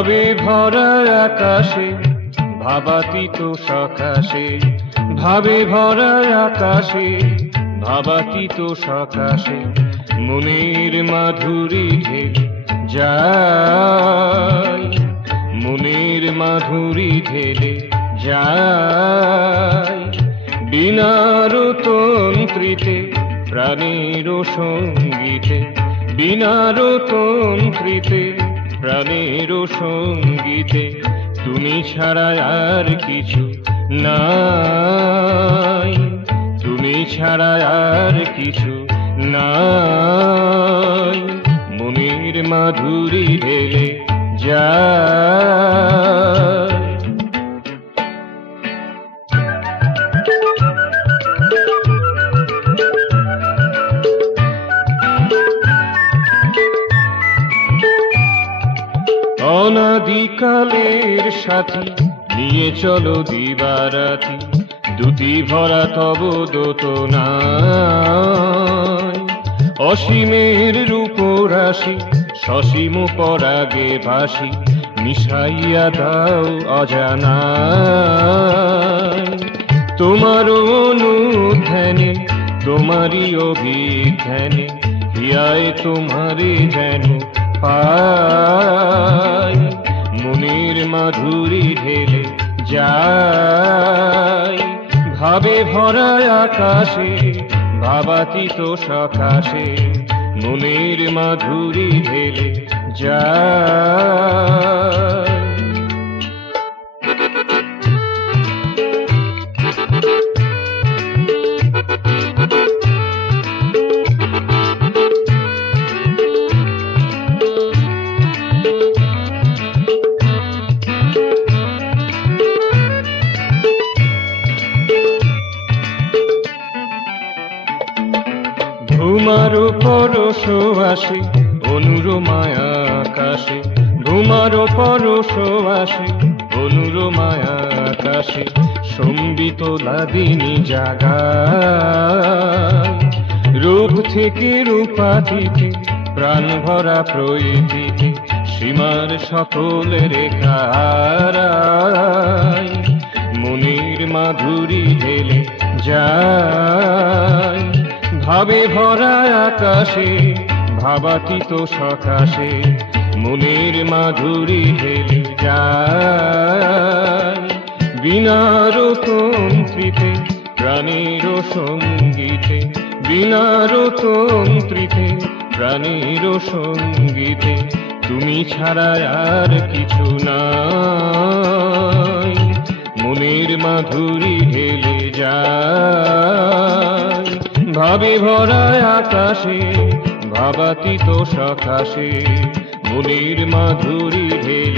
ভাবে ভরা আকাশে ভাবাতীত সকাশে, ভাবে ভরা আকাশে ভাবাতীত সকাশে, মনের মাধুরী ঢেলে যায়, মনের মাধুরী ঢেলে যায়। বীণার তন্ত্রীতে প্রাণের সঙ্গীতে, বীণার তন্ত্রীতে প্রাণের সঙ্গীতে, তুমি ছাড়া আর কিছু নাই, তুমি ছাড়া আর কিছু নাই, মনের মাধুরী ঢেলে যায়। অনাদিকালের সাথী নিয়ে চলো দিবারাতি, দুটি ভরা তব দোতনায়। অসীমের রূপরাশি সসীম পরাগে ভাসি, মিশাইয়া দাও অজানায়। তোমার অনুধ্যানে তোমারই অভিধ্যানে, হিয়ায় তোমারে যেন পাই, মনের মাধুরী ঢেলে যায়। ভাবে ভরা আকাশে ভাবাতীত সকাশে, মনের মাধুরী ঢেলে যায়। ঘুমার পরশ আসে অনুর মায়া আকাশে, ঘুমার পরশ আসে অনুর মায়া আকাশে, সম্বিত লাদিনী জাগায়। রূপ থেকে রূপাতীতে প্রাণ ভরা প্রীতিতে, সীমার সকল রেখারায়, মনের মাধুরী ঢেলে যায়। ভাবে ভরা আকাশে ভাবাতীত সকাশে, মনের মাধুরী ঢেলে যায়। বীণার তন্ত্রীতে প্রাণের সঙ্গীতে, বীণার তন্ত্রীতে প্রাণের সঙ্গীতে, তুমি ছাড়া আর কিছু নাই, মনের মাধুরী ঢেলে যায়। ভাবে ভরা আকাশে ভাবাতীত সকাশে, মনের মাধুরী ঢেলে